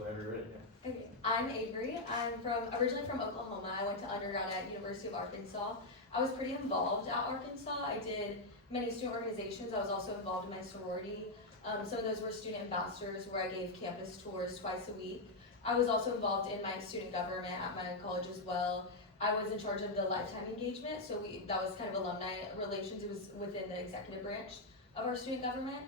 whenever you're ready. Okay, I'm Avery. I'm originally from Oklahoma. I went to undergrad at University of Arkansas. I was pretty involved at Arkansas. I did many student organizations. I was also involved in my sorority. Some of those were student ambassadors where I gave campus tours twice a week. I was also involved in my student government at my college as well. I was in charge of the lifetime engagement, so that was kind of alumni relations. It was within the executive branch of our student government.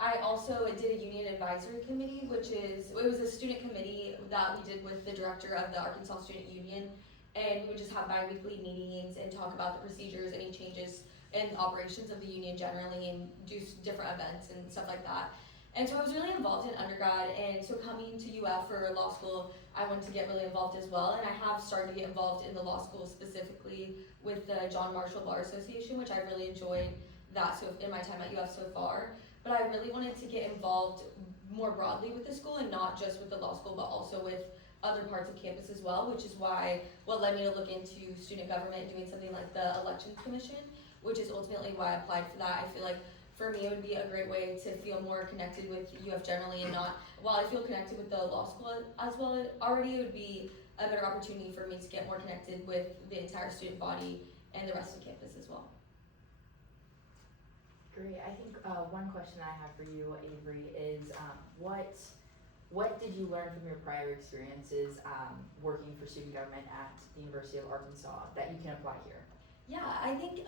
I also did a union advisory committee, it was a student committee that we did with the director of the Arkansas Student Union, and we would just have bi-weekly meetings and talk about the procedures, any changes in operations of the union generally, and do different events and stuff like that. And so I was really involved in undergrad, and so coming to UF for law school, I wanted to get really involved as well, and I have started to get involved in the law school specifically with the John Marshall Bar Association, which I really enjoyed that in my time at UF so far. But I really wanted to get involved more broadly with the school and not just with the law school, but also with other parts of campus as well, which is what led me to look into student government, doing something like the Elections Commission, which is ultimately why I applied for that. I feel like for me it would be a great way to feel more connected with UF generally, and not, while I feel connected with the law school as well already, it would be a better opportunity for me to get more connected with the entire student body and the rest of campus as well. Great. I think one question I have for you, Avery, is what did you learn from your prior experiences working for student government at the University of Arkansas that you can apply here? Yeah, I think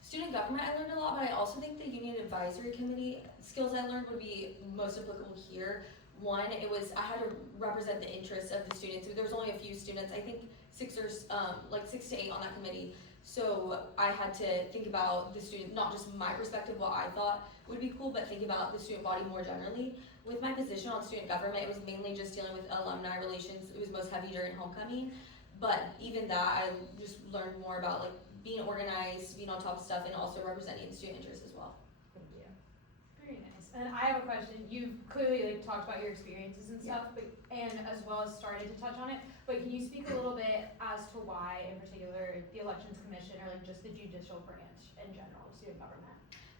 student government I learned a lot, but I also think the union advisory committee skills I learned would be most applicable here. One, I had to represent the interests of the students. There was only a few students, I think 6 to 8 on that committee. So I had to think about the student, not just my perspective, what I thought would be cool, but think about the student body more generally. With my position on student government, it was mainly just dealing with alumni relations. It was most heavy during homecoming, but even that, I just learned more about like being organized, being on top of stuff, and also representing student interests as well. Thank you. Very nice. And I have a question. You've clearly talked about your experiences and stuff, and as well as started to touch on it, but can you speak a little bit as to why, in particular, the Elections Commission or like just the judicial branch in general of student government?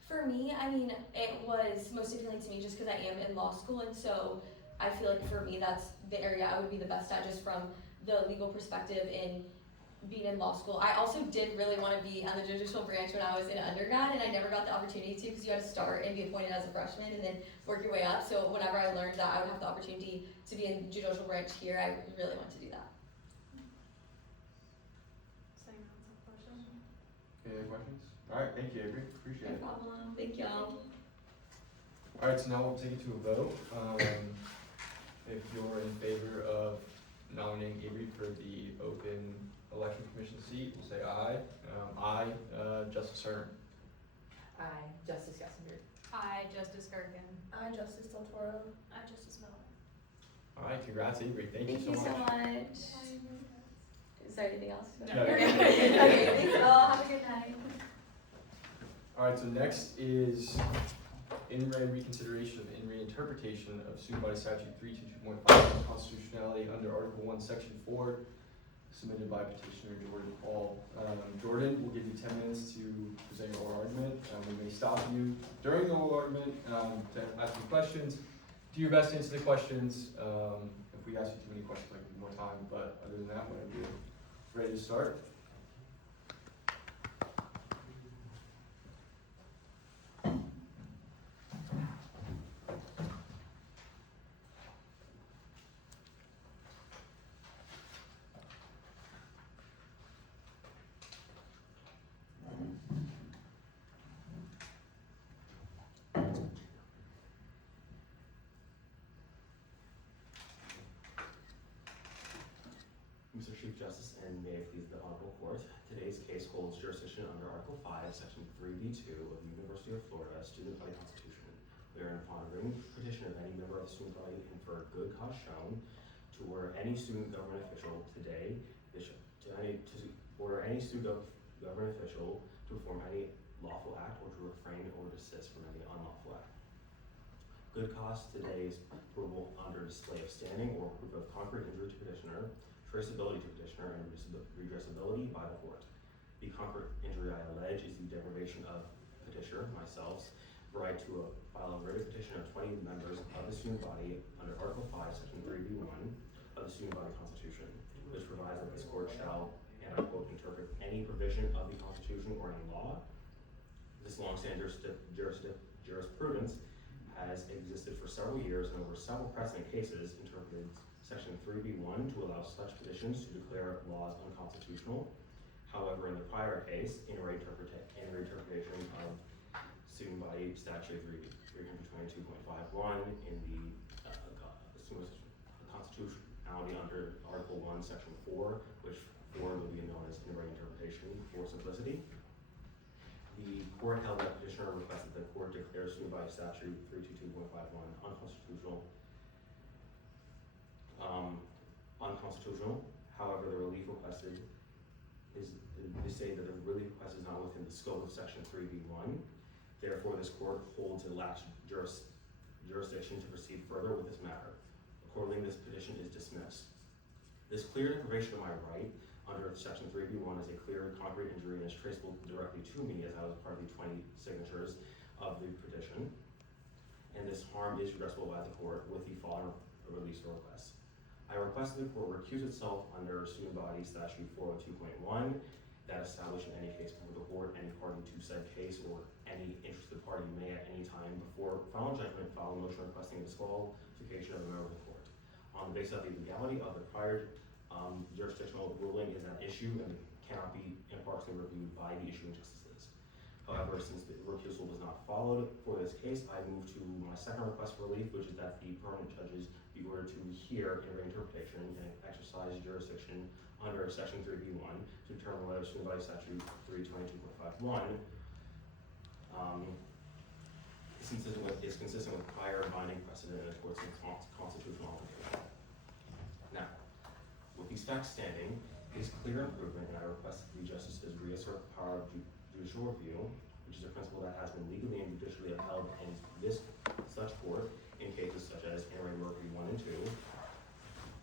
For me, I mean, it was most appealing to me just because I am in law school, and so I feel like for me that's the area I would be the best at, just from the legal perspective in being in law school. I also did really want to be on the judicial branch when I was in undergrad, and I never got the opportunity to, because you had to start and be appointed as a freshman and then work your way up. So whenever I learned that I would have the opportunity to be in judicial branch here, I really wanted to do that. Any other questions? All right, thank you, Avery. Appreciate it. No problem. Thank y'all. All right, so now we'll take it to a vote. If you're in favor of nominating Avery for the open election commission seat, we'll say aye. Aye, Justice Herman. Aye, Justice Gessenberg. Aye, Justice Gergen. Aye, Justice Del Toro. Aye, Justice Miller. All right, congrats, Avery. Thank you so much. Thank you so much. Is there anything else? No. Okay, thanks all. Have a good night. All right, so next is in re reconsideration of in re interpretation of Student Body Statute 322.51’s Constitutionality under Article 1, Section 4, submitted by petitioner Jordan Paul. Jordan, we'll give you 10 minutes to present your oral argument. We may stop you during the oral argument to ask you questions. Do your best to answer the questions. If we ask you too many questions, like more time. But other than that, whenever you're ready to start. Mr. Chief Justice, and may it please the Honorable Court, today's case holds jurisdiction under Article 5, Section 3B2 of the University of Florida Student Body Constitution, wherein upon ring petition of any member of the student body and for good cause shown to order any student government official order any student government official to perform any lawful act or to refrain or desist from any unlawful act. Good cause today is provable under display of standing or proof of concrete injury to petitioner, traceability to petitioner, and redressability by the court. The concrete injury I allege is the deprivation of petitioner, myself, right to file a written petition of 20 members of the student body under Article 5, Section 3B1 of the Student Body Constitution, which provides that this court shall, and I quote, interpret any provision of the Constitution or any law. This long-standing jurisprudence has existed for several years and over several precedent cases interpreted Section 3B1 to allow such petitions to declare laws unconstitutional. However, in the prior case, in reinterpretation of Student Body Statute 322.51 in the Constitutionality under Article 1, Section 4, which 4 will be known as in reinterpretation for simplicity, the court held that petitioner requested the court declare Student Body Statute 322.51 unconstitutional. However, the relief requested is they say that the relief request is not within the scope of Section 3B1. Therefore, this court holds it lacks jurisdiction to proceed further with this matter. Accordingly, this petition is dismissed. This clear deprivation of my right under Section 3B1 is a clear concrete injury and is traceable directly to me as I was part of the 20 signatures of the petition. And this harm is redressable by the court with the following release request. I request that the court recuse itself under Student Body Statute 402.1 that establish in any case before the court any party to said case or any interested party may at any time before final judgment file a motion requesting disqualification of a member of the court. On the basis of the legality of the prior jurisdictional ruling is an issue and cannot be impartially reviewed by the issuing justices. However, since the recusal was not followed for this case, I move to my second request for relief, which is that the permanent judges be ordered to hear in reinterpretation and exercise jurisdiction under Section 3B1 to determine whether Student Body Statute 322.51 is consistent with prior binding precedent and towards constitutional obligation. Now, with these facts standing, it is clear improvement, and I request that the justices reassert the power of judicial review, which is a principle that has been legally and judicially upheld in such court in cases such as in re Murphy 1 and 2,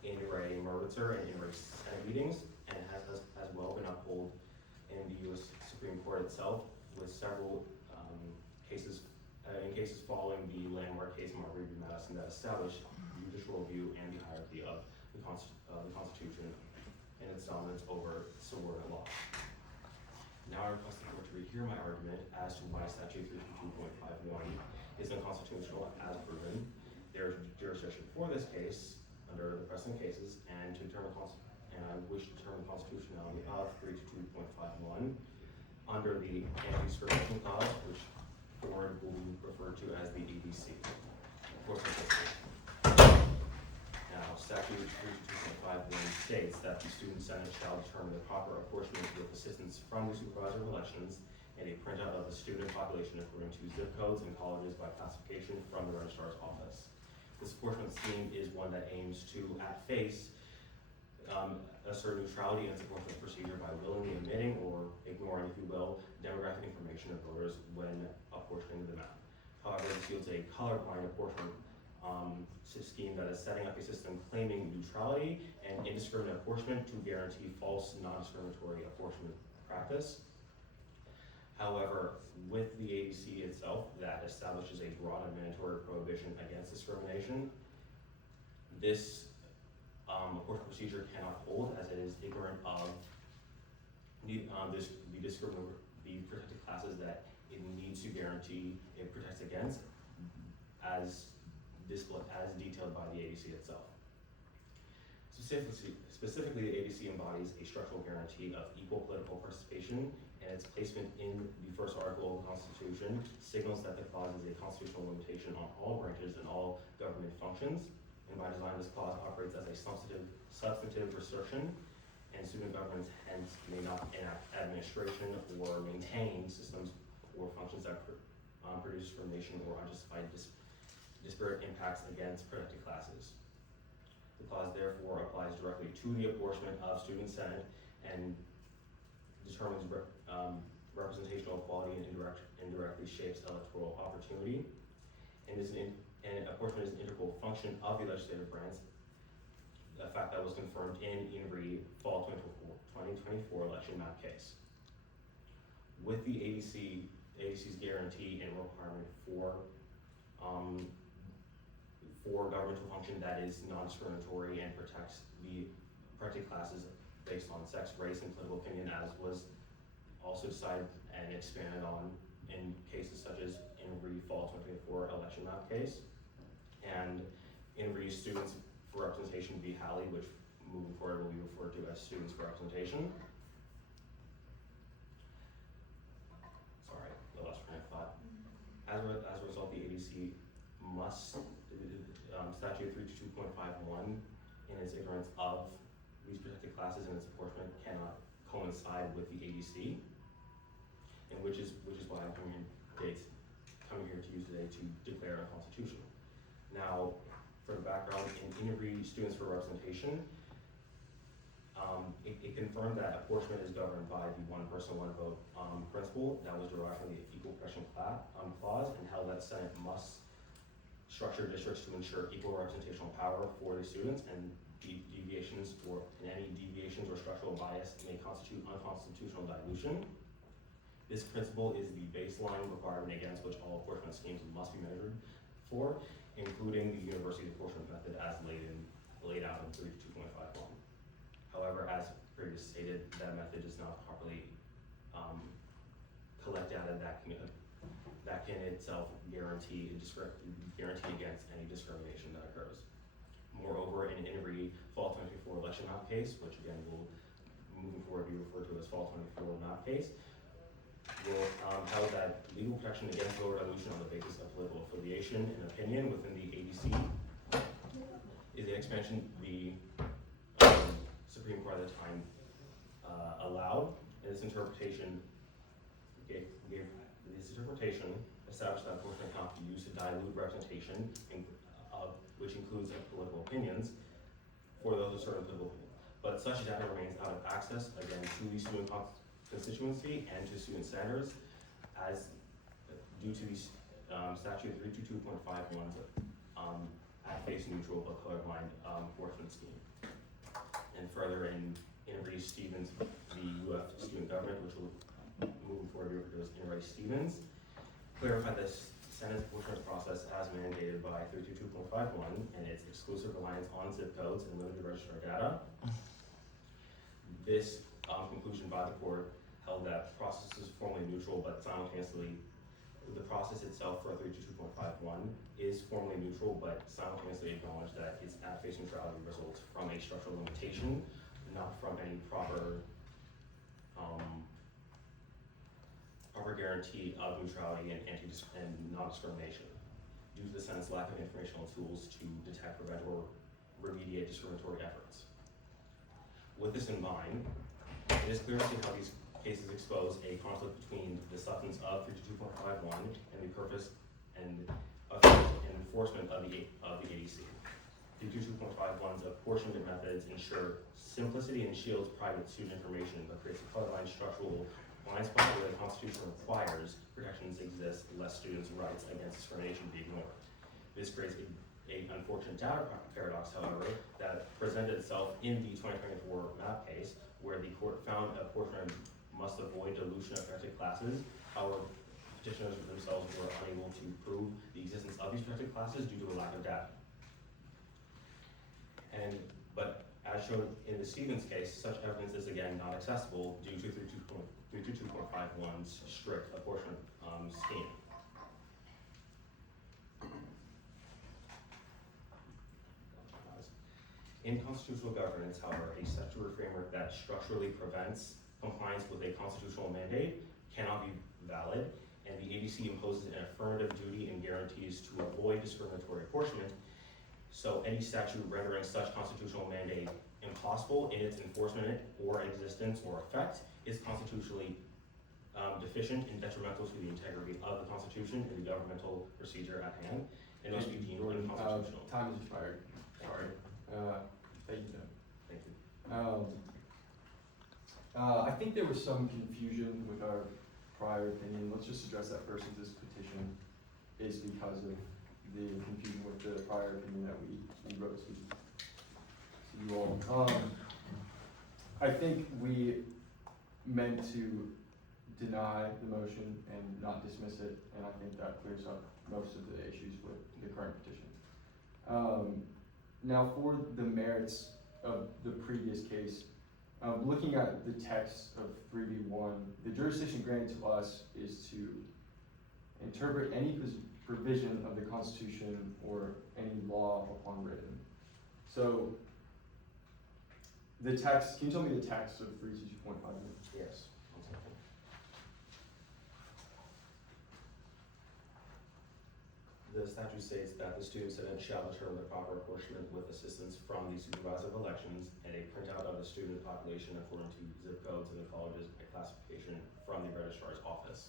in re Merwitzer, and in re Senate meetings, and has as well been upheld in the U.S. Supreme Court itself with several cases following the landmark case Marbury v. Madison that established judicial review and the hierarchy of the Constitution and its dominance over subordinate law. Now I request the court to rehear my argument as to why Statute 322.51 is unconstitutional as proven. There is jurisdiction for this case under the precedent cases, and I wish to determine the constitutionality of 322.51 under the anti-discrimination clause, which Ford will be referred to as the ABC. Now, Statute 322.51 states that the Student Senate shall determine the proper apportionment with assistance from the Supervisor of Elections and a printout of the student population according to zip codes and colleges by classification from the Registrar's Office. This apportionment scheme is one that aims to, at face, assert neutrality in its apportionment procedure by willingly omitting or ignoring, if you will, demographic information of voters when apportioning the map. However, this yields a colorblind apportionment scheme that is setting up a system claiming neutrality and indiscriminate apportionment to guarantee false, non-discriminatory apportionment practice. However, with the ABC itself that establishes a broad and mandatory prohibition against discrimination, this apportionment procedure cannot hold as it is ignorant of the protected classes that it needs to guarantee it protects against as detailed by the ABC itself. Specifically, the ABC embodies a structural guarantee of equal political participation, and its placement in the first article of the Constitution signals that the clause is a constitutional limitation on all branches and all government functions. And by design, this clause operates as a substantive restriction, and student governments hence may not enact administration or maintain systems or functions that produce discrimination or unjustified disparate impacts against protected classes. The clause therefore applies directly to the apportionment of student senate and determines representational equality and indirectly shapes electoral opportunity, and apportionment is an integral function of the legislative branch, a fact that was confirmed in Re Fall 2024 election map case. With the ABC ADC's guarantee and requirement for governmental function that is non-discriminatory and protects the protected classes based on sex, race, and political opinion, as was also decided and expanded on in cases such as in Fall 2024 election map case, and in Students for Representation v. Halley, which moving forward will be referred to as Students for Representation. Sorry, the last train of thought. As a result, the ADC must, Statute 322.51, in its ignorance of these protected classes and its apportionment, cannot coincide with the ADC, and which is why I'm coming here to you today to declare unconstitutional. Now, for the background, in Students for Representation, it confirmed that apportionment is governed by the one person, one vote principle that was derived from the Equal Protection Clause, and held that Senate must structure districts to ensure equal representational power for the students, and any deviations or structural bias may constitute unconstitutional dilution. This principle is the baseline requirement against which all apportionment schemes must be measured for, including the university apportionment method as laid out in 322.51. However, as previously stated, that method does not properly collect data that can itself guarantee against any discrimination that occurs. Moreover, in every Fall 24 election map case, which again will moving forward be referred to as Fall 24 map case, will held that legal protection against voter dilution on the basis of political affiliation and opinion within the ADC is an expansion the Supreme Court at the time allowed, and this interpretation established that apportionment cannot be used to dilute representation, which includes political opinions, for those of certain political opinions. But such data remains out of access, again, to the student constituency and to student standards, as due to the Statute 322.51's at face neutral but colorblind apportionment scheme. And further, in Henry Stevens, the UF Student Government, which will moving forward be referred to as Henry Stevens, clarified this Senate apportionment process as mandated by 322.51 and its exclusive reliance on zip codes and limited registrar data. This conclusion by the court held that process is formally neutral, but simultaneously the process itself for 322.51 is formally neutral, but simultaneously acknowledged that its at-face neutrality results from a structural limitation, not from any proper guarantee of neutrality and non-discrimination, due to the Senate's lack of informational tools to detect, prevent, or remediate discriminatory efforts. With this in mind, it is clear to see how these cases expose a conflict between the substance of 322.51 and the purpose and enforcement of the ADC. 322.51's apportionment methods ensure simplicity and shields private student information, but creates a colorblind structural blind spot where the Constitution requires protections exist lest students' rights against discrimination be ignored. This creates an unfortunate data paradox, however, that presented itself in the 2024 map case, where the court found a apportionment must avoid dilution of protected classes. However, petitioners themselves were unable to prove the existence of these protected classes due to a lack of data. But as shown in the Stevens case, such evidence is again not accessible due to 322.51's strict apportionment scheme. In constitutional governance, however, a statutory framework that structurally prevents compliance with a constitutional mandate cannot be valid, and the ADC imposes an affirmative duty and guarantees to avoid discriminatory apportionment. So any statute rendering such constitutional mandate impossible in its enforcement or existence or effect is constitutionally deficient and detrimental to the integrity of the Constitution and the governmental procedure at hand, and must be deemed unconstitutional. Time is expired. Sorry. Thank you, Tim. Thank you. I think there was some confusion with our prior opinion. Let's just address that first, since this petition is because of the confusion with the prior opinion that we wrote to you all. I think we meant to deny the motion and not dismiss it, and I think that clears up most of the issues with the current petition. Now for the merits of the previous case, looking at the text of 3B1, the jurisdiction granted to us is to interpret any provision of the Constitution or any law upon written. So the text, can you tell me the text of 322.5? Yes. One second. The statute states that the student senate shall determine the proper apportionment with assistance from the supervisor of elections and a printout of the student population according to zip codes in the colleges by classification from the registrar's office.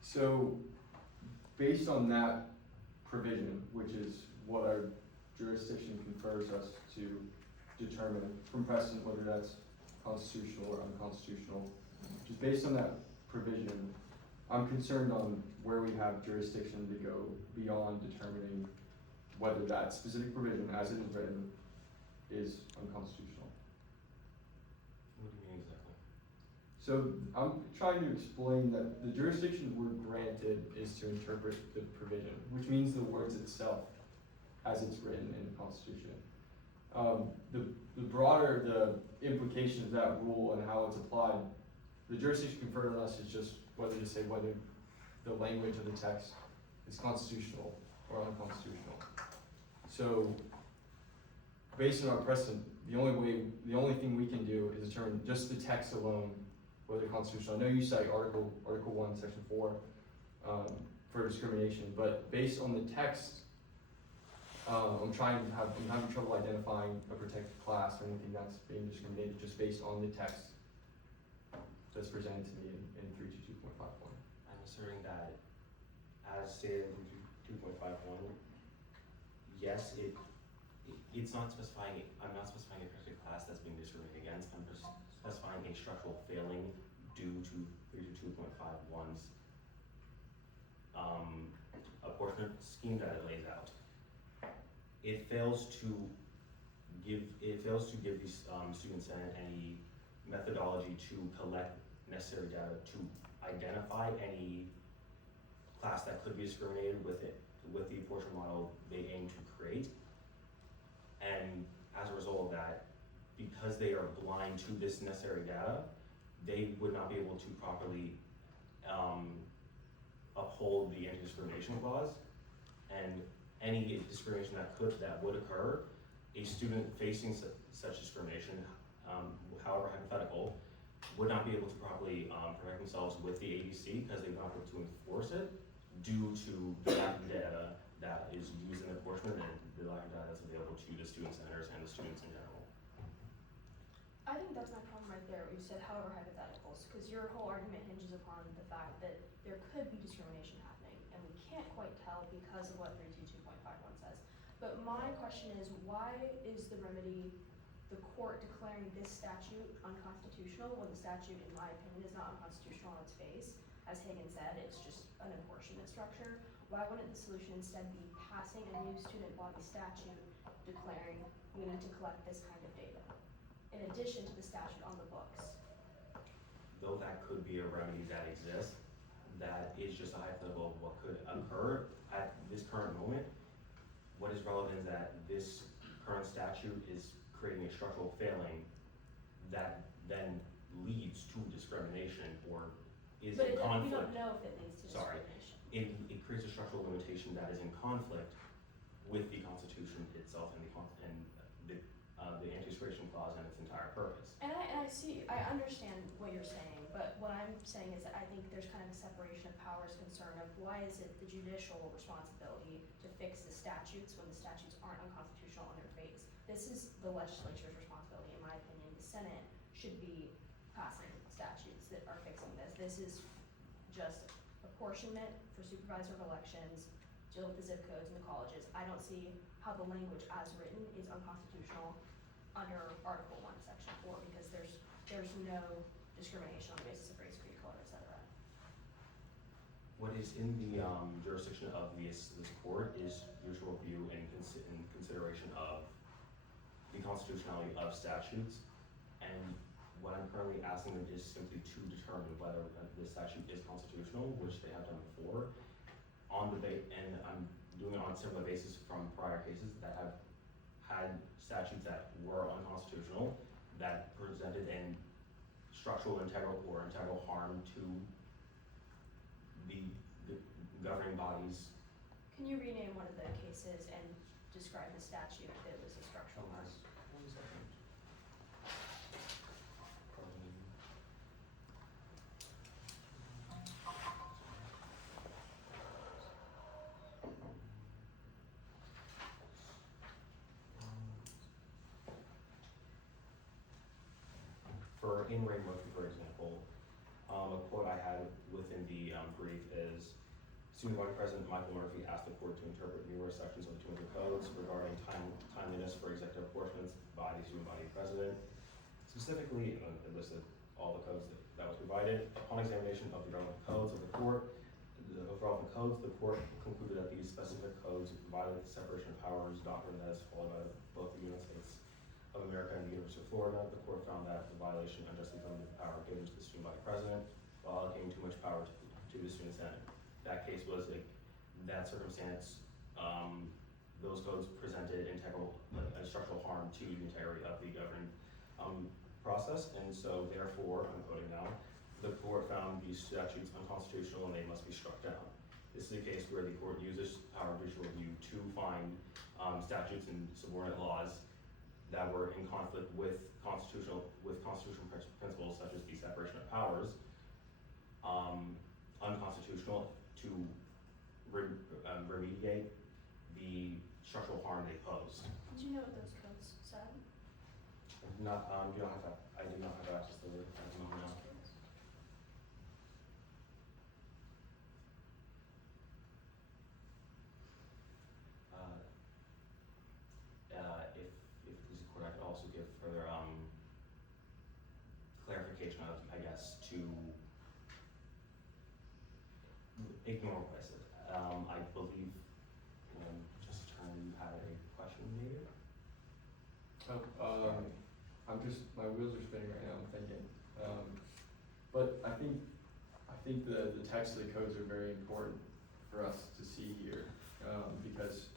So, based on that provision, which is what our jurisdiction confers us to determine from precedent whether that's constitutional or unconstitutional, just based on that provision, I'm concerned on where we have jurisdiction to go beyond determining whether that specific provision, as it is written, is unconstitutional. What do you mean exactly? So I'm trying to explain that the jurisdiction we're granted is to interpret the provision, which means the words itself as it's written in the Constitution. The broader the implication of that rule and how it's applied, the jurisdiction conferred on us is just whether to say whether the language of the text is constitutional or unconstitutional. So based on our precedent, the only thing we can do is determine just the text alone whether constitutional. I know you cite Article 1, Section 4 for discrimination, but based on the text, I'm having trouble identifying a protected class or anything that's being discriminated just based on the text that's presented to me in 322.51. I'm asserting that, as stated in 2.51, yes, it's not specifying, I'm not specifying a particular class that's being discriminated against, I'm just specifying a structural failing due to 322.51's apportionment scheme that it lays out. It fails to give the student senate any methodology to collect necessary data to identify any class that could be discriminated with the apportionment model they aim to create. And as a result of that, because they are blind to this necessary data, they would not be able to properly uphold the anti-discrimination clause. And any discrimination that would occur, a student facing such discrimination, however hypothetical, would not be able to properly protect themselves with the ABC because they would not be able to enforce it due to the lack of data that is used in apportionment and the lack of data that's available to the student centers and the students in general. I think that's my problem right there, what you said, however hypotheticals, because your whole argument hinges upon the fact that there could be discrimination happening, and we can't quite tell because of what 322.51 says. But my question is, why is the remedy the court declaring this statute unconstitutional when the statute, in my opinion, is not unconstitutional on its face? As Hagan said, it's just an apportionment structure. Why wouldn't the solution instead be passing a new student body statute declaring we need to collect this kind of data, in addition to the statute on the books? Though that could be a remedy that exists, that is just a hypothetical of what could occur at this current moment. What is relevant is that this current statute is creating a structural failing that then leads to discrimination or is in conflict. We don't know if it leads to Sorry. discrimination. It creates a structural limitation that is in conflict with the Constitution itself and the anti-discrimination clause and its entire purpose. And I understand what you're saying, but what I'm saying is that I think there's kind of a separation of powers concern of why is it the judicial responsibility to fix the statutes when the statutes aren't unconstitutional on their face? This is the legislature's responsibility, in my opinion. The Senate should be passing statutes that are fixing this. This is just apportionment for supervisor of elections, deal with the zip codes and the colleges. I don't see how the language as written is unconstitutional under Article 1, Section 4, because there's no discrimination on the basis of race, creed, color, etc. What is in the jurisdiction of this court is usual review and consideration of the constitutionality of statutes, and what I'm currently asking them is simply to determine whether the statute is constitutional, which they have done before, and I'm doing it on a similar basis from prior cases that have had statutes that were unconstitutional, that presented an structural integral harm to the governing bodies. Can you rename one of the cases and describe the statute that was a structural harm? One second. For in rate motion, for example, a quote I had within the brief is, Student Body President Michael Murphy asked the court to interpret numerous sections of the 200 codes regarding timeliness for executive apportionments by the Student Body President. Specifically, it listed all the codes that was provided. Upon examination of the relevant codes of the court, the court concluded that these specific codes violate the separation of powers doctrine that is followed by both the United States of America and the University of Florida. The court found that the violation unjustly limited the power given to the Student Body President while allocating too much power to the Student Senate. That case was that circumstance, those codes presented a structural harm to the integrity of the governing process, and so therefore, I'm quoting now, the court found these statutes unconstitutional and they must be struck down. This is a case where the court uses power of judicial review to find statutes and subordinate laws that were in conflict with constitutional principles such as the separation of powers, unconstitutional to remediate the structural harm they posed. Did you know what those codes said? Not, I did not have access to it at the moment. No. If this is court, I could also give further clarification of, I guess, to ignore what I said. I believe, just turn, you had a question maybe? My wheels are spinning right now, I'm thinking. But I think the text of the codes are very important for us to see here, because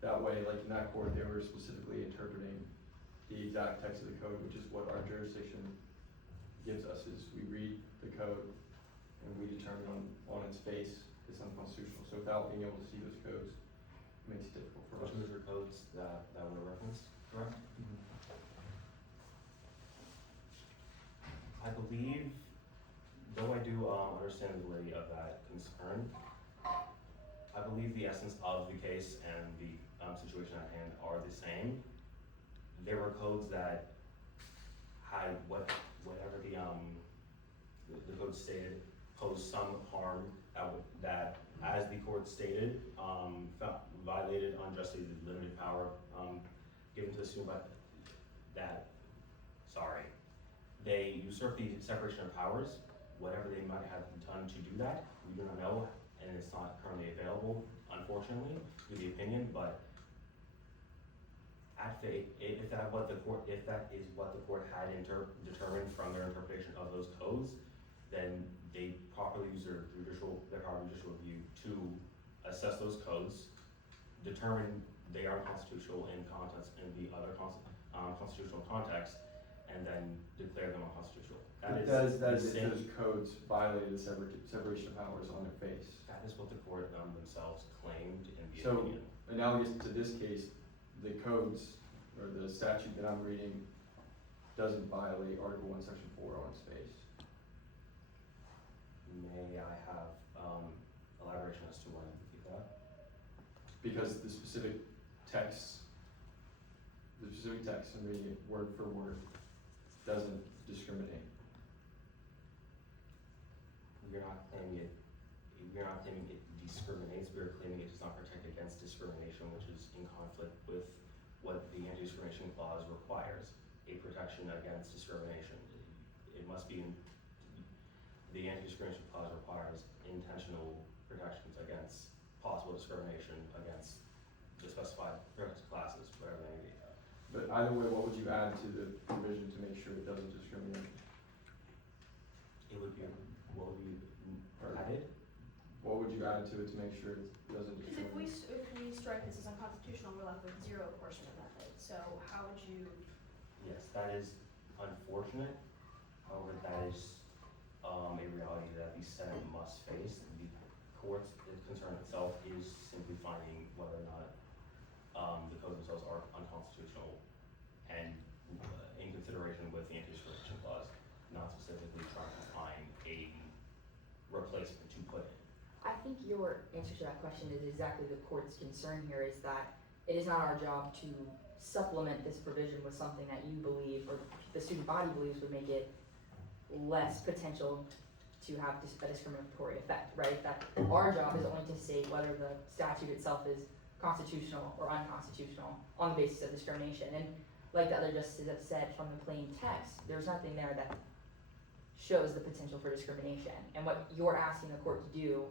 that way, like in that court, they were specifically interpreting the exact text of the code, which is what our jurisdiction gives us, is we read the code and we determine on its face it's unconstitutional. So without being able to see those codes, it makes it difficult for us. Which are codes that were referenced, correct? Mm-hmm. I believe, though I do understand the validity of that concern, I believe the essence of the case and the situation at hand are the same. There were codes that had whatever the code stated posed some harm that as the court stated, violated unjustly the limited power given to the student, but they usurped the separation of powers. Whatever they might have done to do that, we do not know, and it's not currently available, unfortunately, through the opinion, but if that is what the court had determined from their interpretation of those codes, then they properly use their power of judicial review to assess those codes, determine they are constitutional in the other constitutional context, and then declare them unconstitutional. That is if those codes violated the separation of powers on their face. That is what the court themselves claimed in the So, opinion. analogous to this case, the codes, or the statute that I'm reading, doesn't violate Article 1, Section 4 on its face. May I have elaboration as to why you think that? Because the specific text, I'm reading it word for word, doesn't discriminate. We're not claiming it discriminates, we're claiming it does not protect against discrimination, which is in conflict with what the anti-discrimination clause requires, a protection against discrimination. It must be, the anti-discrimination clause requires intentional protections against possible discrimination against the specified protected classes, whatever they may be. But either way, what would you add to the provision to make sure it doesn't discriminate? It would be, what would be added? What would you add to it to make sure it doesn't Because if we, discriminate? if we strike this as unconstitutional, we're left with zero apportionment method, so how would you, Yes, that is unfortunate. However, that is, a reality that the Senate must face. The court's concern itself is simply finding whether or not, the codes themselves are unconstitutional and, in consideration with the anti-discrimination clause, not specifically trying to find a replacement to put in. I think your answer to that question is exactly the court's concern here, is that it is not our job to supplement this provision with something that you believe, or the student body believes would make it less potential to have a discriminatory effect, right? That our job is only to state whether the statute itself is constitutional or unconstitutional on the basis of discrimination. And like the other justices have said, from the plain text, there's nothing there that shows the potential for discrimination. And what you're asking the court to do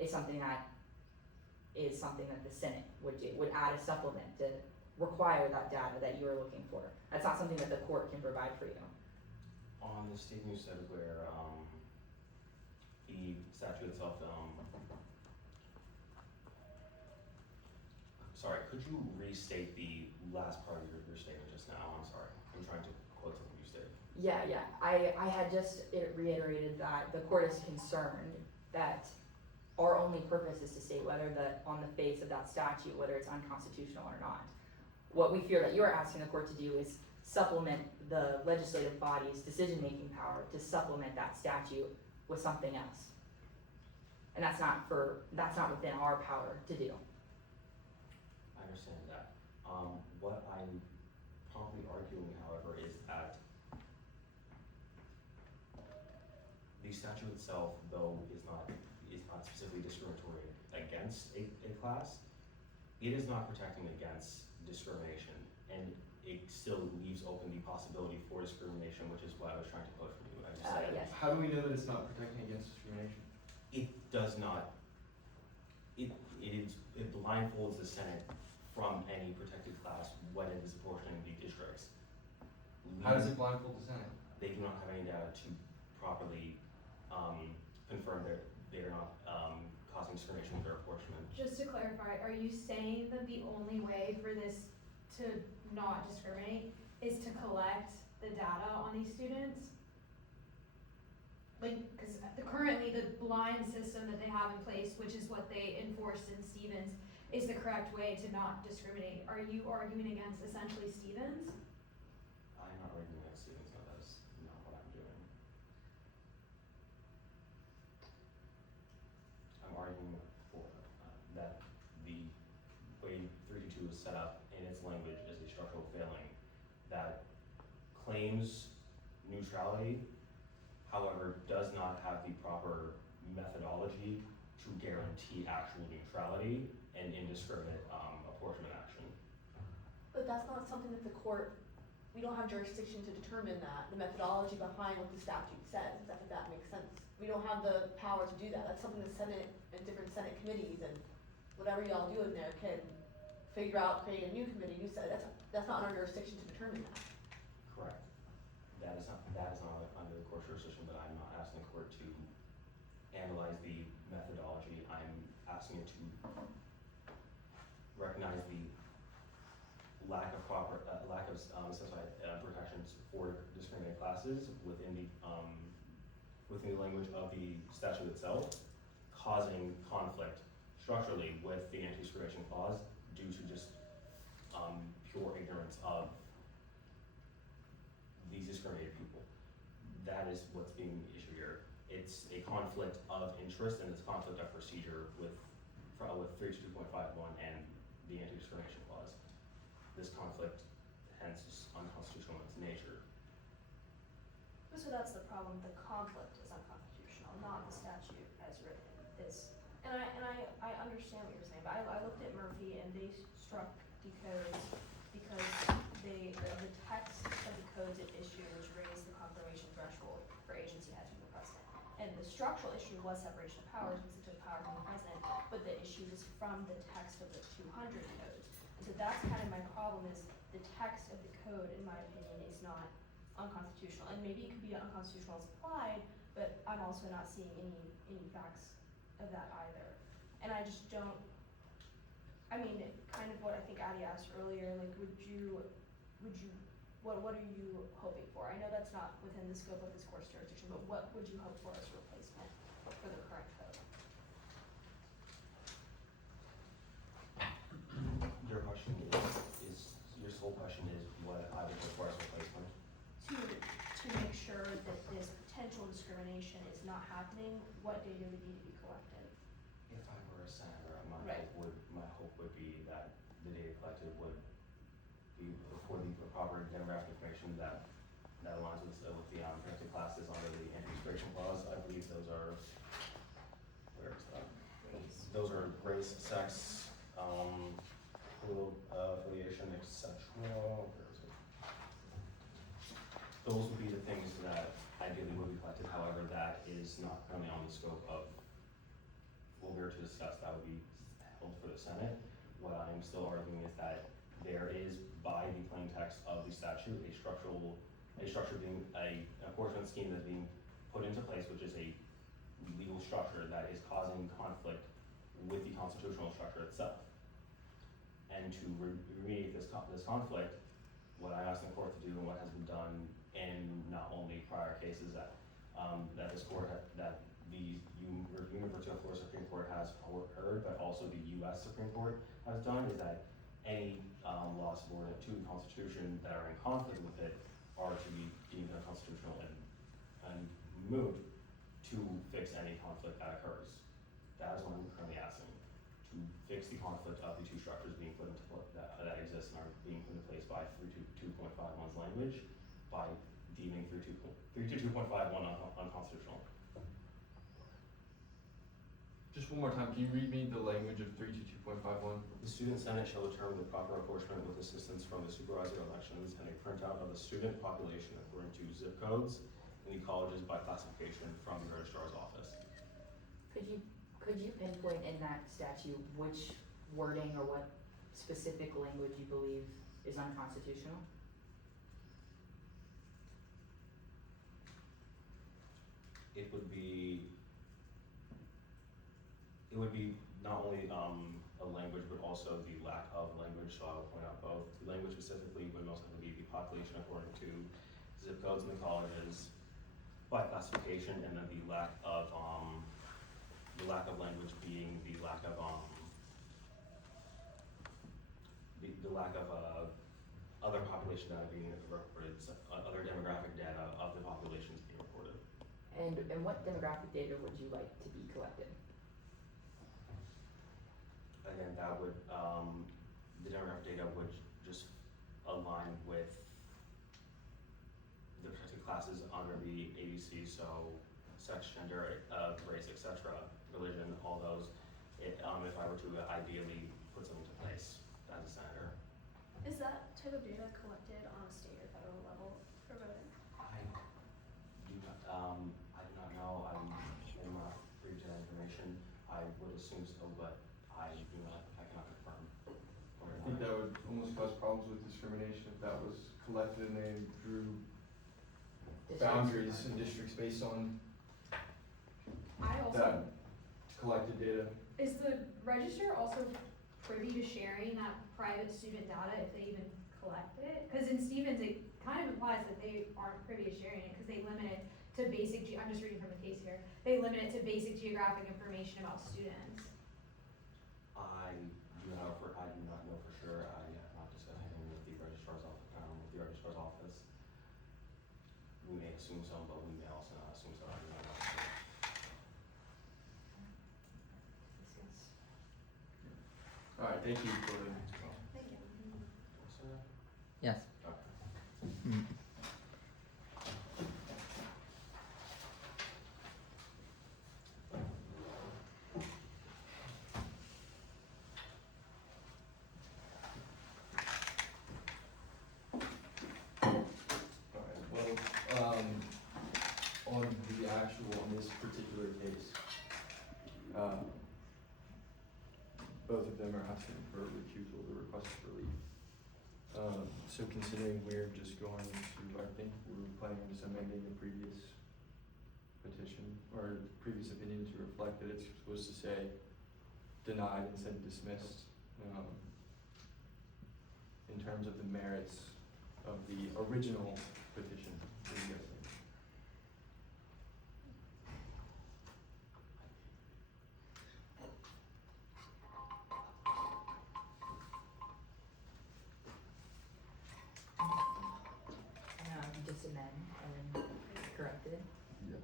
is something that the Senate would do, would add a supplement to require that data that you are looking for. That's not something that the court can provide for you. On the statement you said where, the statute itself, sorry, could you restate the last part of your statement just now? I'm sorry, I'm trying to quote something you stated. Yeah, I had just reiterated that the court is concerned that our only purpose is to state whether on the face of that statute, whether it's unconstitutional or not. What we fear that you're asking the court to do is supplement the legislative body's decision-making power to supplement that statute with something else. And that's not within our power to do. I understand that. What I'm promptly arguing, however, is that the statute itself, though, is not specifically discriminatory against a class, it is not protecting against discrimination, and it still leaves open the possibility for discrimination, which is what I was trying to quote from you. I just said, Yes. How do we know that it's not protecting against discrimination? it does not, it blindfolds the Senate from any protected class when it is apportioning the districts. How does it blindfold the Senate? They do not have any data to properly, confirm that they are not, causing discrimination with their apportionment. Just to clarify, are you saying that the only way for this to not discriminate is to collect the data on these students? Like, cause currently the blind system that they have in place, which is what they enforced in Stevens, is the correct way to not discriminate. Are you arguing against essentially Stevens? I'm not arguing against students, no, that's not what I'm doing. I'm arguing for, that the way 322 is set up in its language is a structural failing that claims neutrality, however, does not have the proper methodology to guarantee actual neutrality and indiscriminate, apportionment action. But that's not something that the court, we don't have jurisdiction to determine that, the methodology behind what the statute says, if that makes sense. We don't have the power to do that, that's something the Senate and different Senate committees and whatever y'all do in there can figure out, create a new committee, you said, that's not our jurisdiction to determine that. Correct. That is not under the court's jurisdiction, but I'm not asking the court to analyze the methodology. I'm asking it to recognize the lack of specified protections for discriminated classes within the language of the statute itself, causing conflict structurally with the anti-discrimination clause due to just pure ignorance of these discriminated people. That is what's being issued here. It's a conflict of interest and it's a conflict of procedure with 322.51 and the anti-discrimination clause. This conflict, hence, is unconstitutional in its nature. so that's the problem, the conflict is unconstitutional, not the statute as written. And I understand what you're saying, but I looked at Murphy and they struck the codes because the text of the codes at issue which raised the confirmation threshold for agency heads from the president. And the structural issue was separation of powers because it took power from the president, but the issue was from the text of the 200 codes. And so that's kind of my problem, is the text of the code, in my opinion, is not unconstitutional. And maybe it could be unconstitutional as applied, but I'm also not seeing any facts of that either. And I just don't, I mean, kind of what I think Addie asked earlier, like, what are you hoping for? I know that's not within the scope of this court's jurisdiction, but what would you hope for as a replacement for the current code? Your question is, your sole question is what I would look for as a replacement? To make sure that this potential discrimination is not happening, what data would need to be collected? If I were a senator, Right. my hope would be that the data collected would be for the proper demographic information that aligns with the protected classes under the anti-discrimination clause. I believe those are, where is that? Those are race, sex, political affiliation, etc. Where is it? Those would be the things that ideally would be collected. However, that is not currently on the scope of what we were to discuss. That would be held for the Senate. What I'm still arguing is that there is, by the plain text of the statute, a structure being, an apportionment scheme that's being put into place, which is a legal structure that is causing conflict with the constitutional structure itself. And to remediate this conflict, what I asked the court to do and what has been done in not only prior cases that this court that the University of Florida Supreme Court has heard, but also the U.S. Supreme Court has done, is that any laws subordinate to the Constitution that are in conflict with it are to be deemed unconstitutional and moved to fix any conflict that occurs. That is what I'm currently asking, to fix the conflict of the two structures being put into that exist and are being put in place by 322.51's language by deeming 322.51 unconstitutional. Just one more time, can you read me the language of 322.51? The student senate shall determine the proper apportionment with assistance from the supervisor elections and a printout of the student population according to zip codes in the colleges by classification from the registrar's office. Could you pinpoint in that statute which wording or what specific language you believe is unconstitutional? It would be not only a language, but also the lack of language, so I will point out both. The language specifically would most likely be the population according to zip codes in the colleges by classification, and then the lack of language being the lack of other population data being reported, other demographic data of the populations being reported. And what demographic data would you like to be collected? Again, that would, the demographic data would just align with the protected classes under the ABC, so sex, gender, race, etc., religion, all those. If I were to ideally put something into place as a senator. Is that type of data collected on a state or federal level for voting? I do not know. I'm not privy to that information. I would assume so, but I cannot confirm. I think that would almost cause problems with discrimination if that was collected and they drew boundaries in districts based on I also, that collected data. is the register also privy to sharing that private student data if they even collect it? Cause in Stevens, it kind of implies that they aren't privy to sharing it, cause they limit it to basic, I'm just reading from the case here, they limit it to basic geographic information about students. I do not know for sure. I have not discussed anything with the registrar's office. We may assume so, but we may also not assume so. I do not know for sure. All right, thank you for the. Thank you. Yes. Okay. On this particular case, both of them are asking for a recusal or request for relief. So considering we're just going to, I think we're planning on just amending the previous petition or previous opinion to reflect that it's supposed to say denied instead of dismissed. In terms of the merits of the original petition, I'm guessing. Just amend and then correct it. Yeah.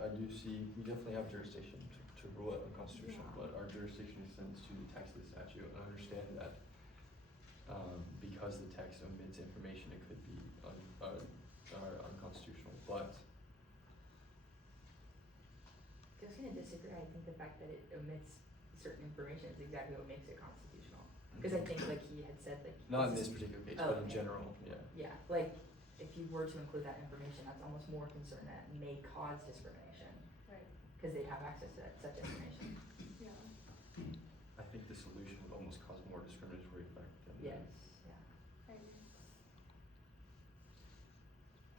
I do see, we definitely have jurisdiction to rule it unconstitutional, but our jurisdiction extends to the text of the statute, and I understand that, because the text omits information, it could be unconstitutional, but. Just gonna disagree, I think the fact that it omits certain information is exactly what makes it constitutional. Because I think like he had said, like. Not in this particular case, Oh, but in okay. general, yeah. Yeah, like, if you were to include that information, that's almost more concern that may cause discrimination, Right. because they'd have access to such information. Yeah. I think the solution would almost cause more discriminatory effect than. Yes, yeah. I agree.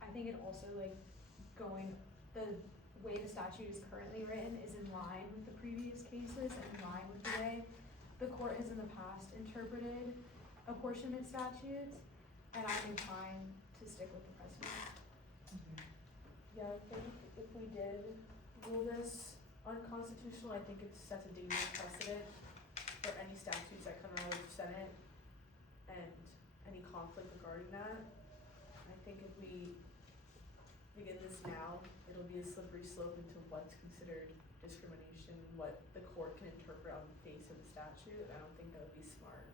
I think it also like the way the statute is currently written is in line with the previous cases and in line with the way the court has in the past interpreted apportionment statutes, and I'm inclined to stick with the precedent. Yeah, I think if we did rule this unconstitutional, I think it sets a dangerous precedent for any statutes that come out of the Senate and any conflict regarding that. I think if we begin this now, it'll be a slippery slope into what's considered discrimination, what the court can interpret on the face of the statute. I don't think that would be smart.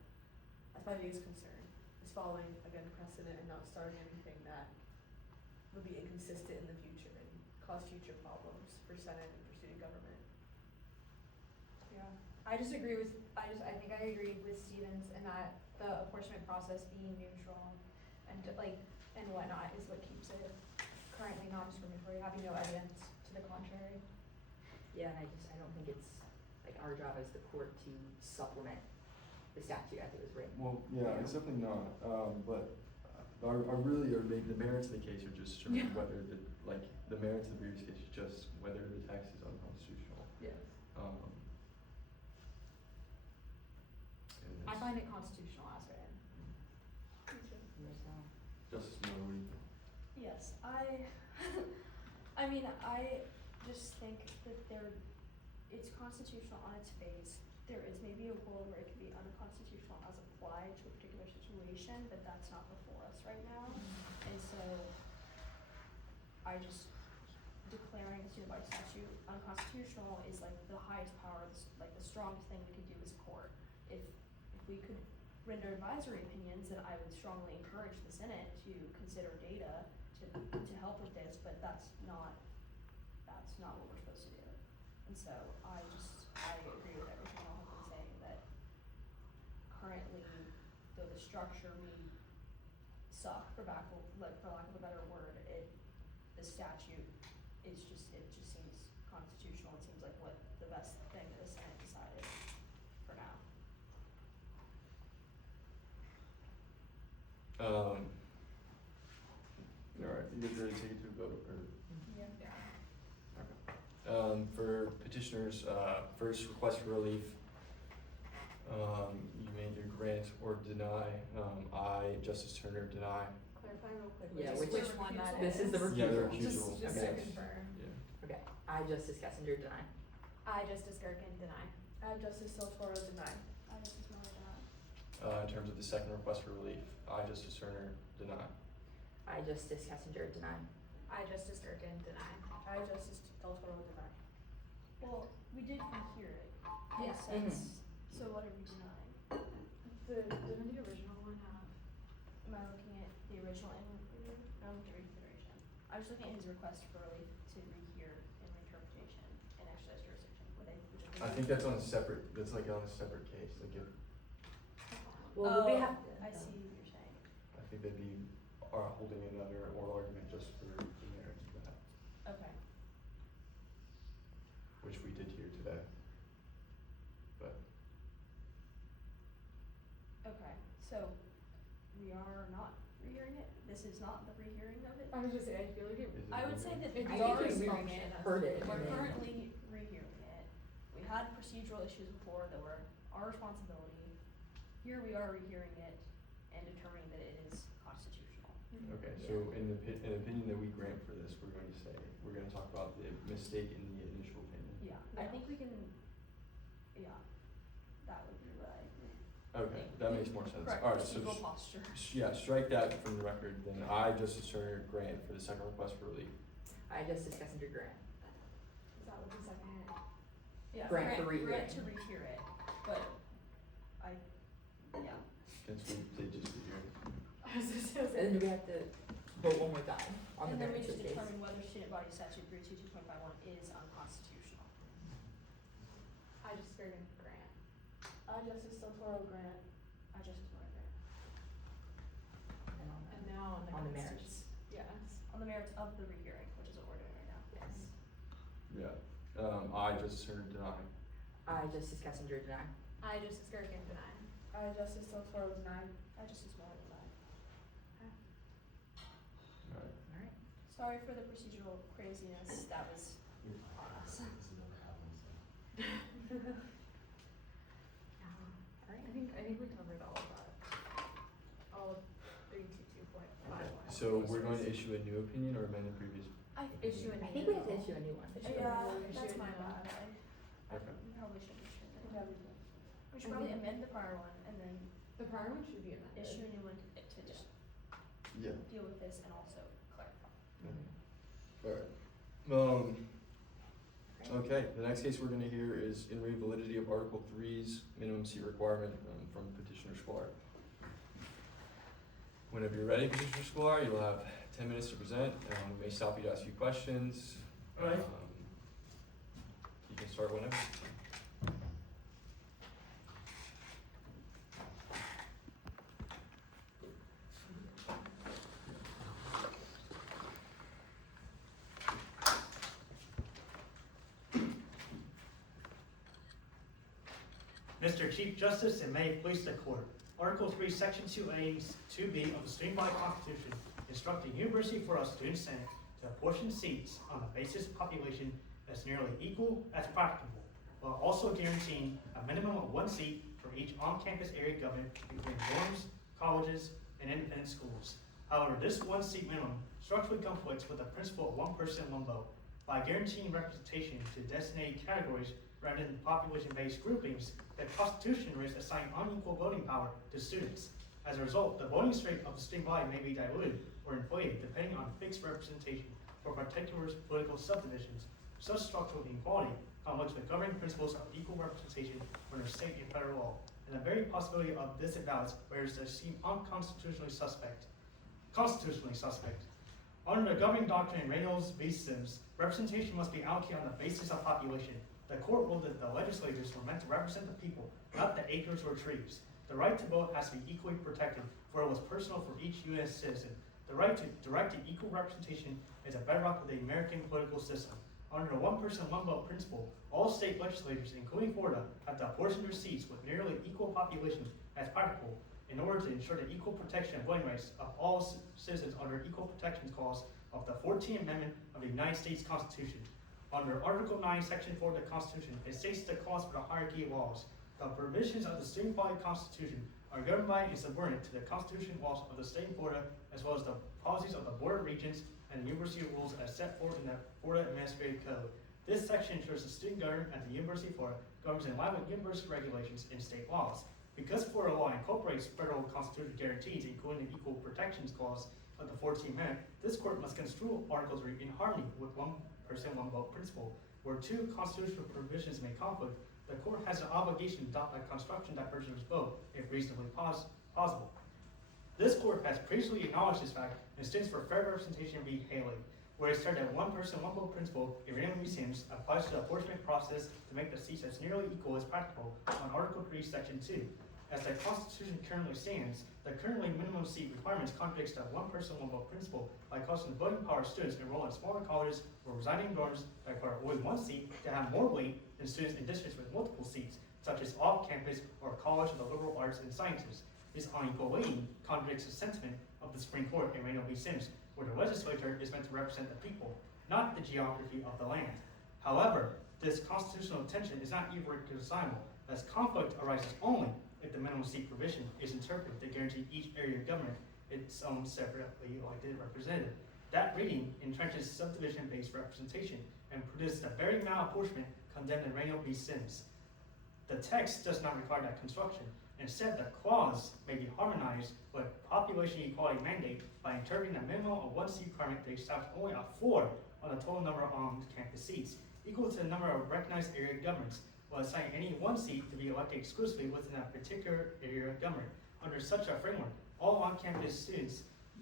That's my biggest concern, is following, again, precedent and not starting anything that would be inconsistent in the future and cause future problems for Senate and for student government. Yeah, I think I agree with Stevens in that the apportionment process being neutral and and whatnot is what keeps it currently non-discriminatory, having no evidence to the contrary. Yeah, and I don't think it's like our job as the court to supplement the statute as it was written. Well, yeah, it's definitely not, but maybe the merits of the case are just determining whether the merits of the previous case is just whether the text is unconstitutional. Yes. I find it constitutional as written. Justice Miller, what do you think? Yes, I mean, I just think that it's constitutional on its face. There is maybe a world where it could be unconstitutional as applied to a particular situation, but that's not before us right now. And so, declaring a student body statute unconstitutional is like the highest power, like the strongest thing we could do as a court. If we could render advisory opinions, then I would strongly encourage the Senate to consider data to help with this, but that's not what we're supposed to do. And so I agree with everything all has been saying, that currently, though the structure may suck, for lack of a better word, the statute it just seems constitutional. It seems like what the best thing that the Senate decided for now. Alright, you guys ready to take it to a vote, or? Yeah. Okay. For petitioners, first request for relief, you may either grant or deny. I, Justice Turner, deny. Clarify real quick. Yeah, Just which the one that refusal. is? This is the Yeah, the refusal. refusal. Just Okay. to confirm. Yeah. Okay, I, Justice Kessinger, deny. I, Justice Gerken, deny. Justice Del Toro, deny. I just know that. In terms of the second request for relief, I, Justice Turner, deny. I, Justice Kessinger, deny. I, Justice Gerken, deny. Justice Del Toro, deny. Well, we did hear it. Yeah. So what are we denying? Didn't the original one have? Am I looking at the original and I'm looking at reconsideration. I was looking at his request for relief to rehear in reinterpretation and exercise jurisdiction. I think that's on a separate case, like if, Well, we have. I see what you're saying. I think they'd be, holding another oral argument just for the merits of that, Okay. which we did hear today. this is not the rehearing of it. I was just saying, I feel like it. Is it I would in say there? that I we are think we rehearing it. heard it. We're and then- currently rehearing it. We had procedural issues before that were our responsibility. Here we are rehearing it and determining that it is constitutional. Okay, so in an opinion that we grant for this, we're going to say, we're gonna talk about the mistake in the initial opinion. Yeah, I think we can, yeah, that would be what I agree. Okay, that makes more sense. Correct Alright, so, procedural posture. yeah, strike that from the record, then I, Justice Turner, grant for the second request for relief. I just discussed under grant. Is that what the second? Yeah, Grant for grant to rehearing. rehear it, but yeah. Since we did just rehear it. I was just gonna And then we have to vote one more time on the And then we merits of just the case. determine whether Student Body Statute 322.51 is unconstitutional. I just scared him grant. Justice Santoro grant. I just wanted to, And on And the- now on the merits. Yes. on the merits of the rehearing, which is what we're doing right now. Yes. Yeah, I, Justice Turner, deny. I, Justice Kessinger, deny. I just scared him deny. Justice Santoro denied. I just as well as that. Alright, Alright. Sorry for the procedural craziness that was on us. Alright. I think we covered all of that. All of 322.51. so we're going to issue a new opinion or amend the previous? Issue a I new. think we have to issue a new one. Yeah, Issue that's a my new one. bad. Okay. We probably should issue a new Yeah, one. we did. We should probably amend the prior one and then The prior one should be amended. issue a new one to just Yeah. deal with this and also clarify. Alright. Okay, the next case we're gonna hear is in re validity of Article 3's minimum seat requirement from Petitioner Sklar. Whenever you're ready, Petitioner Sklar, you'll have 10 minutes to present. We may stop you to ask you questions. Alright. You can start whenever. Mr. Chief Justice, and may it please the court. Article 3, Section 2A, 2B of the Student Body Constitution instruct the University for All Student Senate to apportion seats on the basis of population as nearly equal as practicable, while also guaranteeing a minimum of 1 seat for each on-campus area government, including dorms, colleges, and independent schools. However, this 1 seat minimum structurally conflicts with the principle of 1 person, 1 vote. By guaranteeing representation to designated categories rather than population-based groupings, the Constitution risks assigning unequal voting power to students. As a result, the voting strength of the student body may be diluted or inflated depending on fixed representation for particular political subdivisions. Such structural inequality conflicts with governing principles of equal representation under state and federal law, and the very possibility of this imbalance renders the seem unconstitutionally suspect. Under the governing doctrine in Reynolds v. Sims, representation must be allocated on the basis of population. The court ruled that the legislators were meant to represent the people, not the acres or trees. The right to vote has to be equally protected, for it was personal for each U.S. citizen. The right to direct and equal representation is a bedrock of the American political system. Under the 1 person, 1 vote principle, all state legislators, including Florida, have to apportion their seats with nearly equal population as practicable in order to ensure the equal protection of voting rights of all citizens under Equal Protection Clause of the 14th Amendment of the United States Constitution. Under Article 9, Section 4 of the Constitution, it states the cause for the hierarchy of laws. The provisions of the Student Body Constitution are governed by and subordinate to the constitutional laws of the state of Florida, as well as the policies of the Board of Regents and the University rules as set forth in the Florida Administrative Code. This section ensures the student government at the University of Florida governs in line with university regulations and state laws. Because Florida law incorporates federal constitutional guarantees, including the Equal Protections Clause of the 14th Amendment, this court must construe Article 3 in harmony with 1 person, 1 vote principle. Where 2 constitutional provisions may conflict, the court has an obligation to adopt a construction that preserves both, if reasonably possible. This court has previously acknowledged this fact in Students for Fair Representation v. Haley, where it said that 1 person, 1 vote principle in Reynolds v. Sims applies to the apportionment process to make the seats as nearly equal as practicable on Article 3, Section 2. As the Constitution currently stands, the currently minimum seat requirements contradicts the 1 person, 1 vote principle by causing the voting power of students enrolled in smaller colleges or residing in dorms that require only 1 seat to have more weight than students in districts with multiple seats, such as off-campus or college of the liberal arts and sciences. is unequal weighting contradicts the sentiment of the Supreme Court in Reynolds v. Sims, where the legislature is meant to represent the people, not the geography of the land. However, this constitutional tension is not irreconcilable, as conflict arises only if the minimum seat provision is interpreted to guarantee each area of government its own separately elected representative. That reading entrenches subdivision-based representation and produces the very malapportionment condemned in Reynolds v. Sims. The text does not require that construction. Instead, the clause may be harmonized with population equality mandate by interpreting a minimum of 1 seat requirement to establish only a floor on the total number of on-campus seats, equal to the number of recognized area governments, while assigning any 1 seat to be elected exclusively within a particular area of government. Under such a framework, all on-campus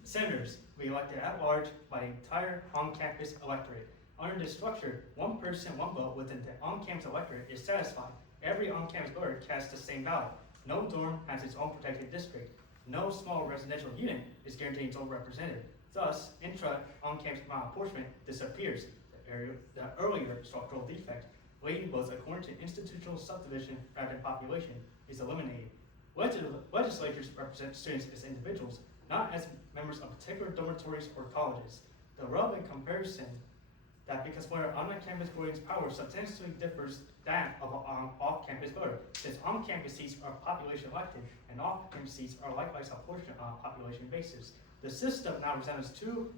senators will be elected at large by the entire on-campus electorate. Under this structure, 1 person, 1 vote within the on-campus electorate is satisfied. Every on-campus voter casts the same ballot. No dorm has its own protected district. No small residential unit is guaranteed its own representative. Thus, intra-on-campus malapportionment disappears. The earlier structural defect, weighting both according to institutional subdivision rather than population, is eliminated. Legislatures represent students as individuals, not as members of particular dormitories or colleges. The relevant comparison that because where on-campus voting's power substantially differs that of an off-campus voter, since on-campus seats are population elected and off-campus seats are likewise apportioned on a population basis. The system now resembles 2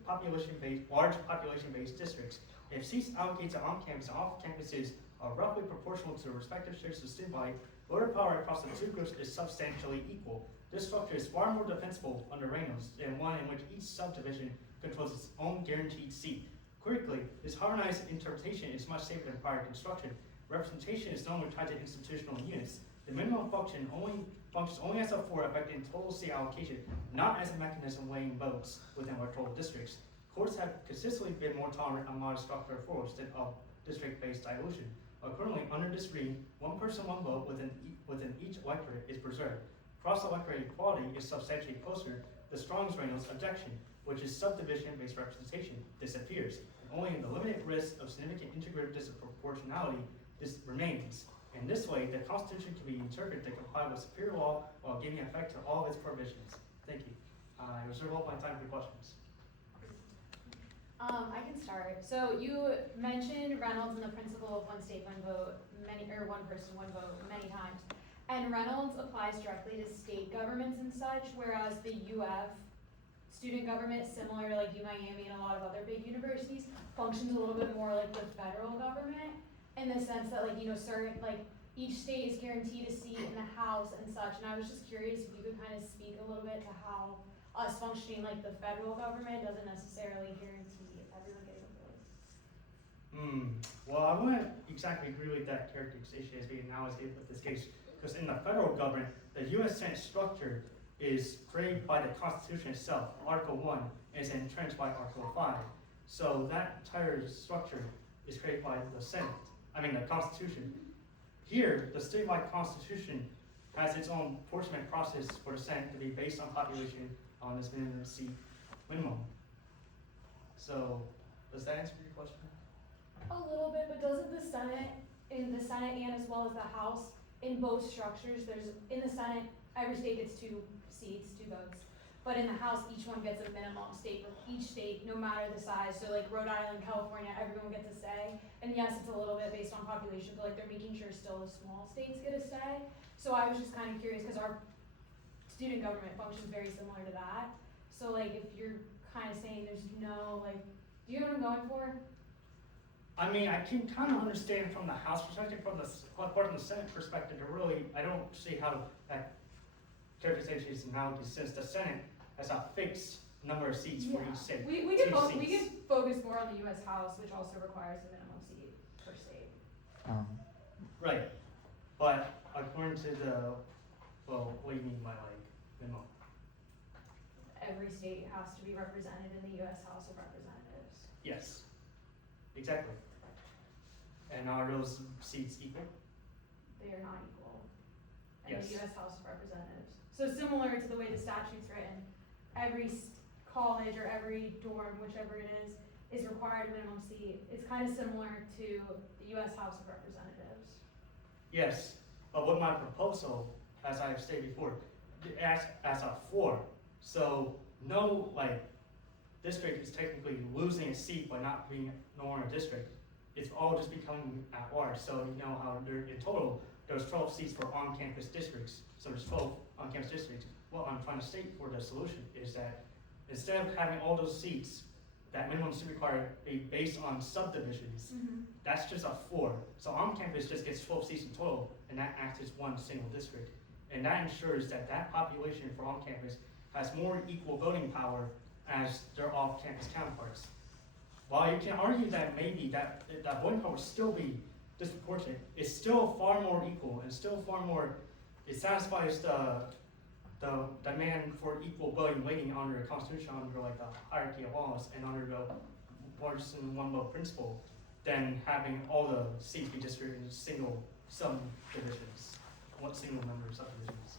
large population-based districts. If seats allocated to on-campus and off-campuses are roughly proportional to the respective shares of the student body, voter power across the 2 groups is substantially equal. This structure is far more defensible under Reynolds than one in which each subdivision controls its own guaranteed seat. Critically, this harmonized interpretation is much safer than prior construction. Representation is normally tied to institutional units. The minimum functions only as a floor affecting total seat allocation, not as a mechanism weighing votes within electoral districts. Courts have consistently been more tolerant of modest structural floors than of district-based dilution. Accordingly, under this reading, 1 person, 1 vote within each electorate is preserved. Cross-electorate equality is substantially closer. The strongest Reynolds objection, which is subdivision-based representation, disappears. Only in the limited risk of significant integrative disproportionality, this remains. In this way, the Constitution can be interpreted to comply with superior law while giving effect to all its provisions. Thank you. I reserve all my time for questions. I can start. So you mentioned Reynolds and the principle of 1 state, 1 vote, 1 person, 1 vote many times. And Reynolds applies directly to state governments and such, whereas the UF student government, similar like UMiami and a lot of other big universities, functions a little bit more like the federal government in the sense that certain each state is guaranteed a seat in the House and such. And I was just curious if you could kind of speak a little bit to how us functioning like the federal government doesn't necessarily guarantee everyone getting a vote. Well, I wouldn't exactly agree with that characterization as being analogous with this case, because in the federal government, the U.S. Senate structure is created by the Constitution itself, Article 1, and is entrenched by Article 5. So that entire structure is created by the Constitution. Here, the statewide Constitution has its own apportionment process for the Senate to be based on population on this minimum seat minimum. So, does that answer your question? A little bit, but doesn't the Senate and as well as the House, in both structures, in the Senate, every state gets 2 seats, 2 votes. But in the House, each one gets a minimum state for each state, no matter the size. So like Rhode Island, California, everyone gets a say. And yes, it's a little bit based on population, but they're making sure still the small states get a say. So I was just kind of curious because our student government functions very similar to that. So if you're kind of saying there's no do you know what I'm going for? I can kind of understand from the House perspective, from the Senate perspective, I don't see how that characterization is analogous, since the Senate has a fixed number of seats for each state. We could focus more on the U.S. House, which also requires a minimum seat per state. Right, but according to what do you mean by minimum? Every state has to be represented in the U.S. House of Representatives. Yes, exactly. And are those seats equal? They are not equal in Yes. the U.S. House of Representatives. So similar to the way the statute's written, every college or every dorm, whichever it is required a minimum seat. It's kind of similar to the U.S. House of Representatives. Yes, but with my proposal, as I have stated before, as a 4. So no like district is technically losing a seat by not being no longer a district. It's all just becoming at large. So you know how there in total there's 12 seats for on-campus districts. So there's 12 on-campus districts. What I'm trying to state for the solution is that instead of having all those seats, that minimum seat required be based on subdivisions. That's just a 4. So on-campus just gets 12 seats in total, and that acts as one single district. And that ensures that that population for on-campus has more equal voting power as their off-campus counterparts. While you can argue that maybe that voting power will still be disproportionate, it's still far more equal and still far more, it satisfies the demand for equal voting weighting under the Constitution, under like the hierarchy of laws and under the partisan one vote principle than having all the seats be distributed in single subdivisions, single member subdivisions.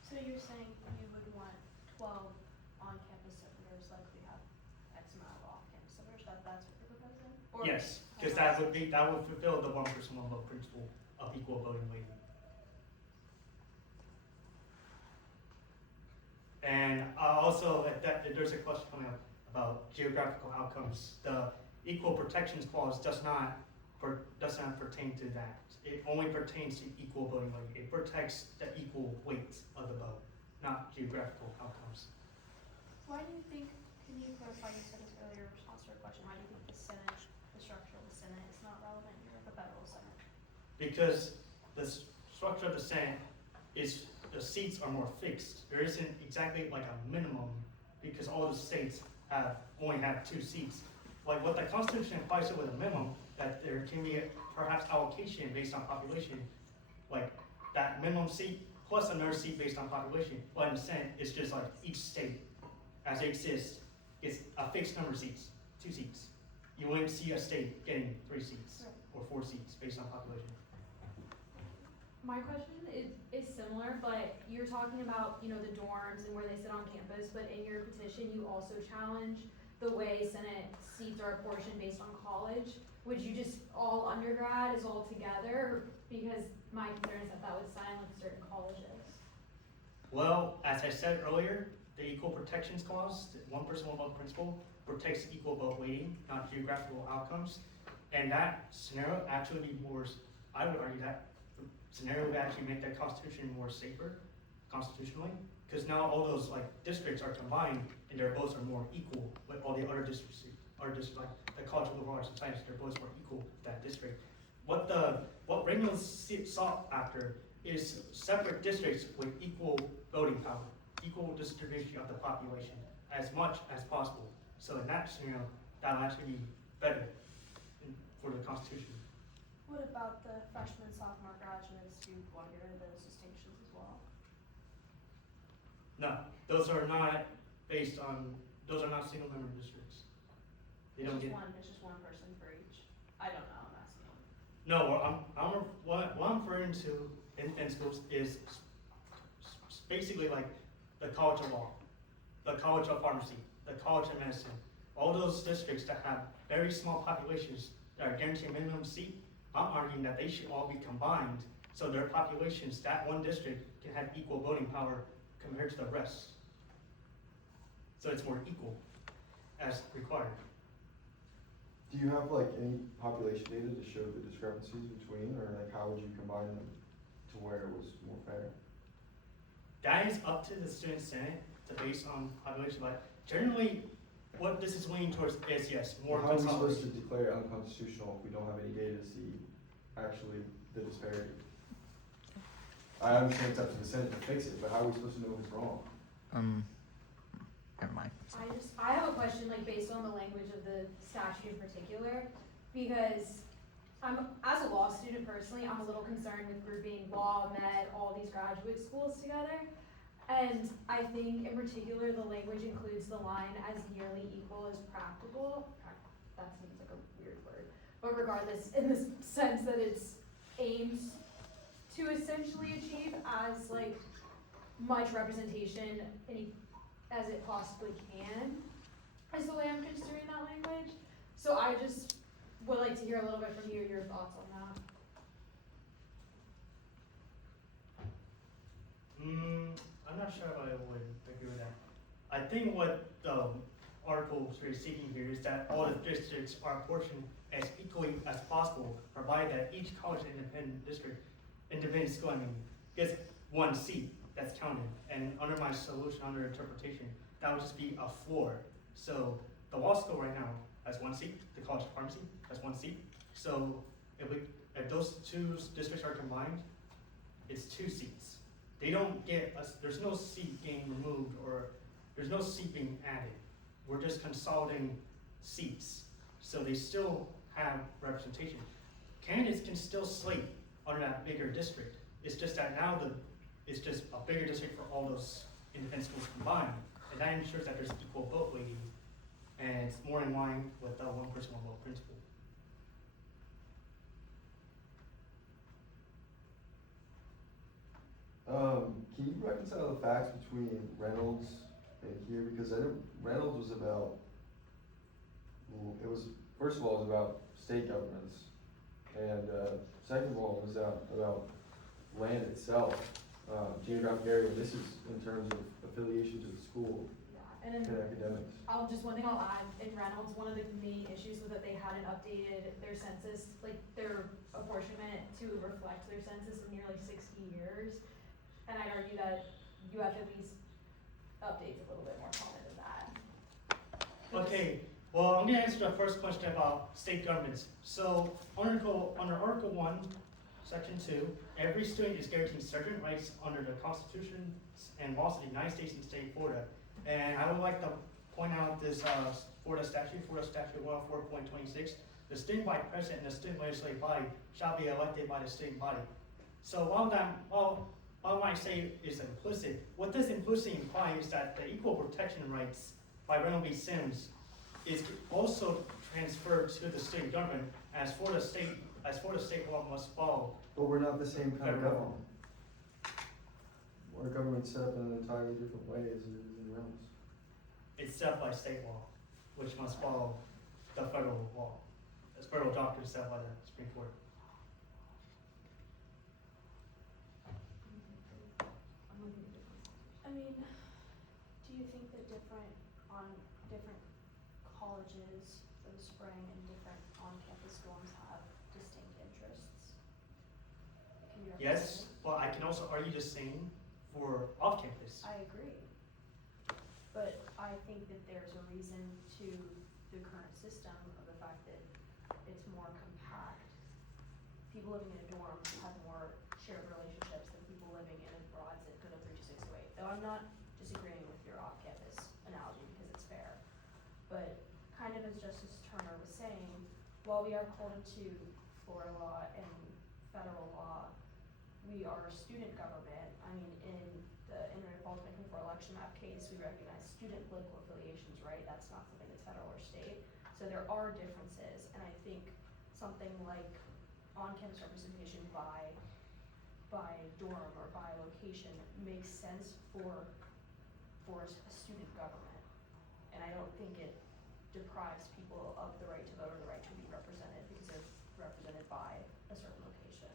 So you're saying you would want 12 on-campus senators like we have X amount of off-campus senators, that's what you're proposing? Or- Yes, because that would fulfill the one person one vote principle of equal voting weighting. And also, there's a question coming up about geographical outcomes. The Equal Protections Clause does not pertain to that. It only pertains to equal voting weight. It protects the equal weight of the vote, not geographical outcomes. Why do you think, can you clarify, you said this earlier in response to a question, why do you think the Senate, the structure of the Senate is not relevant here, the federal Senate? Because the structure of the Senate is, the seats are more fixed. There isn't exactly like a minimum because all the states only have 2 seats. Like what the Constitution implies with a minimum, that there can be perhaps allocation based on population, like that minimum seat plus another seat based on population. But in the Senate, it's just like each state, as it exists, is a fixed number of seats, 2 seats. You wouldn't see a state getting 3 seats or 4 seats based on population. My question is similar, but you're talking about, you know, the dorms and where they sit on campus, but in your petition, you also challenge the way Senate seats are apportioned based on college. Would you just all undergrad is all together? Because my concern is that would silence certain colleges. Well, as I said earlier, the Equal Protections Clause, the one person one vote principle, protects equal vote weighting, not geographical outcomes. And that scenario actually I would argue that scenario would actually make that Constitution more safer, constitutionally, because now all those like districts are combined and their votes are more equal with all the other districts like the College of Liberal Arts and Sciences, their votes more equal with that district. What Reynolds sought after is separate districts with equal voting power, equal distribution of the population as much as possible. So in that scenario, that'll actually be better for the Constitution. What about the freshman, sophomore graduates? Do you want to get rid of those distinctions as well? No, those are not single member districts. They don't get. It's just one person for each. I don't know, I'm asking. No, what I'm referring to in schools is basically like the College of Law, the College of Pharmacy, the College of Medicine, all those districts that have very small populations that are guaranteed a minimum seat. I'm arguing that they should all be combined so their populations, that one district, can have equal voting power compared to the rest. So it's more equal as required. Do you have like any population data to show the discrepancies between, or like how would you combine them to where it was more fair? That is up to the student senate to base on population, but generally what this is leaning towards is yes, more How are we supposed consolidation. to declare it unconstitutional if we don't have any data to see actually the disparity? I understand it's up to the Senate to fix it, but how are we supposed to know if it's wrong? Never mind. I have a question, like, based on the language of the statute in particular, because as a law student personally, I'm a little concerned with grouping law, med, all these graduate schools together. And I think in particular, the language includes the line as nearly equal as practical. That seems like a weird word. But regardless, in the sense that it's aims to essentially achieve as like much representation as it possibly can, is the way I'm construing that language. So I just would like to hear a little bit from you, your thoughts on that. I'm not sure if I would agree with that. I think what the article is seeking here is that all the districts are apportioned as equally as possible, provided that each college and independent school, gets one seat that's counted. And under my solution, under interpretation, that would just be a floor. So the law school right now has one seat, the college of pharmacy has one seat. So if those two districts are combined, it's 2 seats. They don't get there's no seat being removed or there's no seat being added. We're just consolidating seats. So they still have representation. Candidates can still slate under that bigger district. It's just that now it's just a bigger district for all those independent schools combined. And that ensures that there's equal vote weighting. And it's more in line with the one person, one vote principle. Can you reconcile the facts between Reynolds and here? Because I know Reynolds was about, first of all, it was about state governments. And second of all, it was about land itself, geographic area. This is in terms of affiliation to the school And and then academics. one thing I'll add, in Reynolds, one of the main issues was that they hadn't updated their census, like their apportionment to reflect their census in nearly 60 years. And I'd argue that UF at least updates a little bit more common than that. Okay, well, I'm gonna answer the first question about state governments. So, under Article 1, Section 2, every student is guaranteed certain rights under the Constitution and laws of the United States and the state of Florida. And I would like to point out this Florida Statute 104.26. The student body president and the student legislative body shall be elected by the student body. So while I might say is implicit, what this implicitly implies is that the equal protection rights by Reynolds v. Sims is also transferred to the state government as Florida state law must follow. But we're not the same kind of government. Our government's set up in an entirely different way as it is in Reynolds. It's set by state law, which must follow the federal law. As federal doctrine set by the Supreme Court. I mean, do you think that different colleges for the spring and different on-campus dorms have distinct interests? Can you Yes, but I can also argue the same for off-campus. I agree. But I think that there's a reason to the current system of the fact that it's more compact. People living in a dorm have more shared relationships than people living in a broad zip code of 32608. Though I'm not disagreeing with your off-campus analogy because it's fair. But kind of as Justice Turner was saying, while we are called to Florida law and federal law, we are a student government. I mean, in the Inter Fall 2024 election map case, we recognize student political affiliations, right? That's not something that's federal or state. So there are differences, and I think something like on-campus representation by dorm or by location makes sense for a student government. And I don't think it deprives people of the right to vote or the right to be represented because they're represented by a certain location.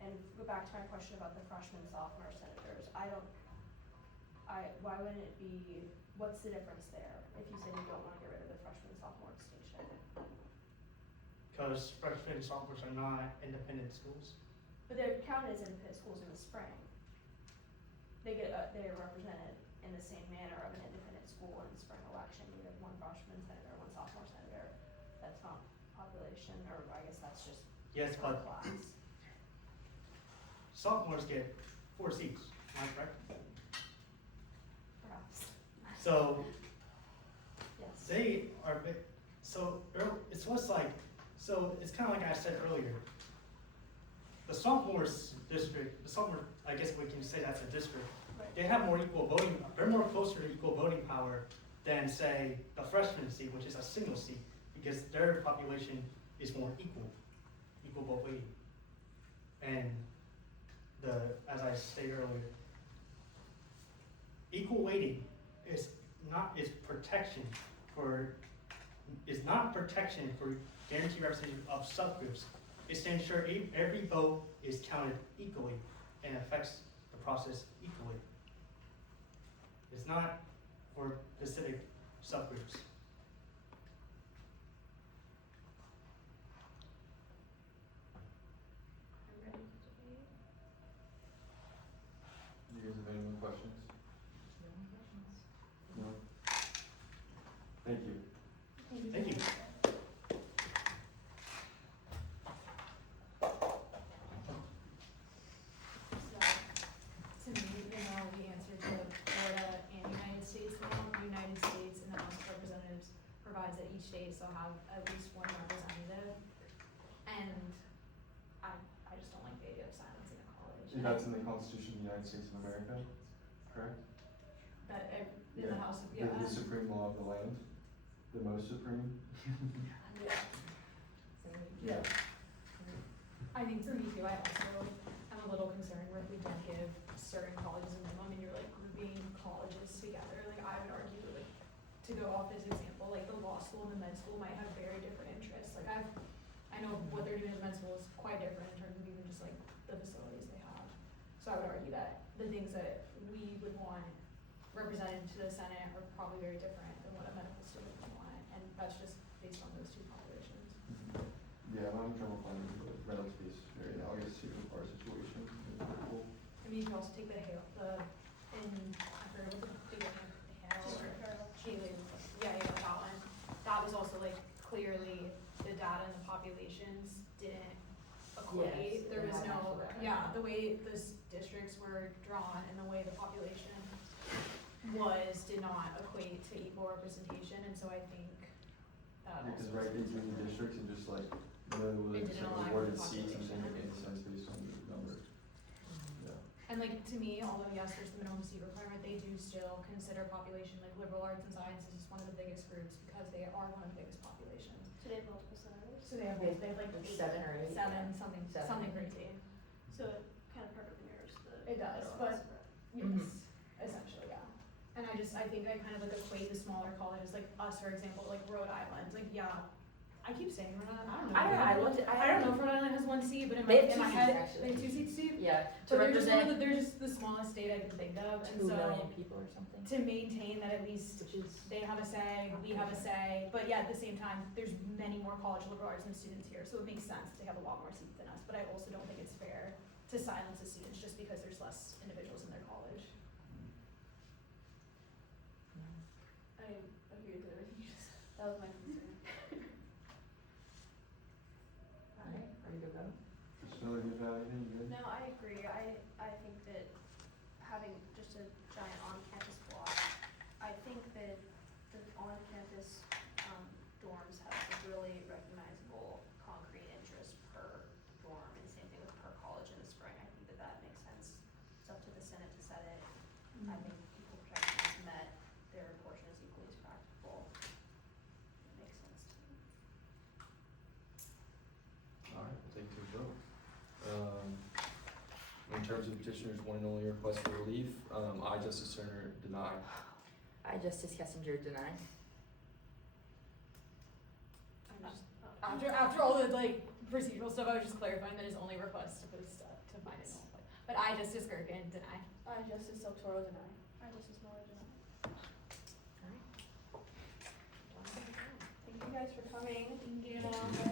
And go back to my question about the freshman, sophomore senators. Why wouldn't it be, what's the difference there if you say you don't want to get rid of the freshman, sophomore distinction? Because freshmen and sophomores are not independent schools. But they're counted as independent schools in the spring. They're represented in the same manner of an independent school in the spring election. You have one freshman senator, one sophomore senator. That's not population, or I guess that's just Yes, per but class. sophomores get 4 seats, am I correct? Perhaps. So Yes. they are big. So it's what's like. So it's kind of like I said earlier. The sophomores district, I guess we can say that's a district. Right. They have more equal voting. They're more closer to equal voting power than say the freshman seat, which is a single seat, because their population is more equal vote weighting. And as I stated earlier, equal weighting is not protection for guaranteed representation of subgroups. It's to ensure every vote is counted equally. and affects the process equally. It's not for specific subgroups. I'm ready to debate. You guys have any more questions? No? Thank you. Thank you. So, to me, even though we answered to Florida and United States law, the United States and the House of Representatives provides that each state shall have at least one representative. And I just don't like the idea of silence in a college. And that's in the Constitution of the United States of America, correct? That, in the House of, The supreme law of the land, the most supreme. Yeah. I think for me too, I also am a little concerned where if we don't give certain colleges a minimum and you're like grouping colleges together, like I would argue, like, to go off this example, like the law school and the med school might have very different interests. Like I know what they're doing in med school is quite different in terms of even just like the facilities they have. So I would argue that the things that we would want represented to the Senate are probably very different than what a medical student would want, and that's just based on those two populations. Yeah, I'm having trouble finding the Reynolds case very analogous to our situation. I mean, you can also take I forget what the beginning of Haley, yeah, that one. That was also like clearly the data and the populations didn't equate. Yes, There they was had no, actual the way the districts were drawn and the way the population did not equate to equal representation, and so I think that Because also. right, they do the districts and just like, literally It didn't align awarded with the seats and population. then it made sense based on the number. Yeah. And like, to me, although yes, there's the minimum seat requirement, they do still consider population, like liberal arts and sciences is one of the biggest groups because they are one of the biggest populations. So they have multiple senators? So they have like eight, Seven or eight, seven, yeah. something, Seven. something crazy. So it kind of perfectly mirrors the. It does, federal but- separate. Yes, Mhm. essentially, yeah. And I think I kind of like equate the smaller colleges, like us, for example, like Rhode Island, like, yeah. I keep saying Rhode Island, I don't know. I don't know, I looked at, I don't know if Rhode Island has one seat, but in They my, have in my two head, seats, actually. they have 2 seats too? yeah, to But they're just represent they're just the smallest state I can think of, and 2 so million people or something, to maintain that at least which is, they have a say, we have a say, but yeah, at the same time, there's many more college liberal arts than students here, so it makes sense to have a lot more seats than us, but I also don't think it's fair to silence the students just because there's less individuals in their college. I agree with everything you just said. That was my concern. alright, ready to go? Priscilla, you have anything, you good? No, I agree. I think that having just a giant on-campus block, I think that the on-campus dorms have a really recognizable concrete interest per dorm, and same thing with per college in the spring. I think that makes sense. It's up to the Senate to set it. I think equal protection is met, their portion is equally as practicable. It makes sense to me. Alright, we'll take to a vote. In terms of petitioner's one and only request for relief, I, Justice Turner, deny. I, Justice Kessinger, deny. I'm just, after all the like procedural stuff, I was just clarifying that his only request to post to find it null. But I, Justice Gergen, deny. I, Justice Del Toro, deny. I, Justice Miller, deny. Thank you guys for coming. Thank you.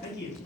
thank you.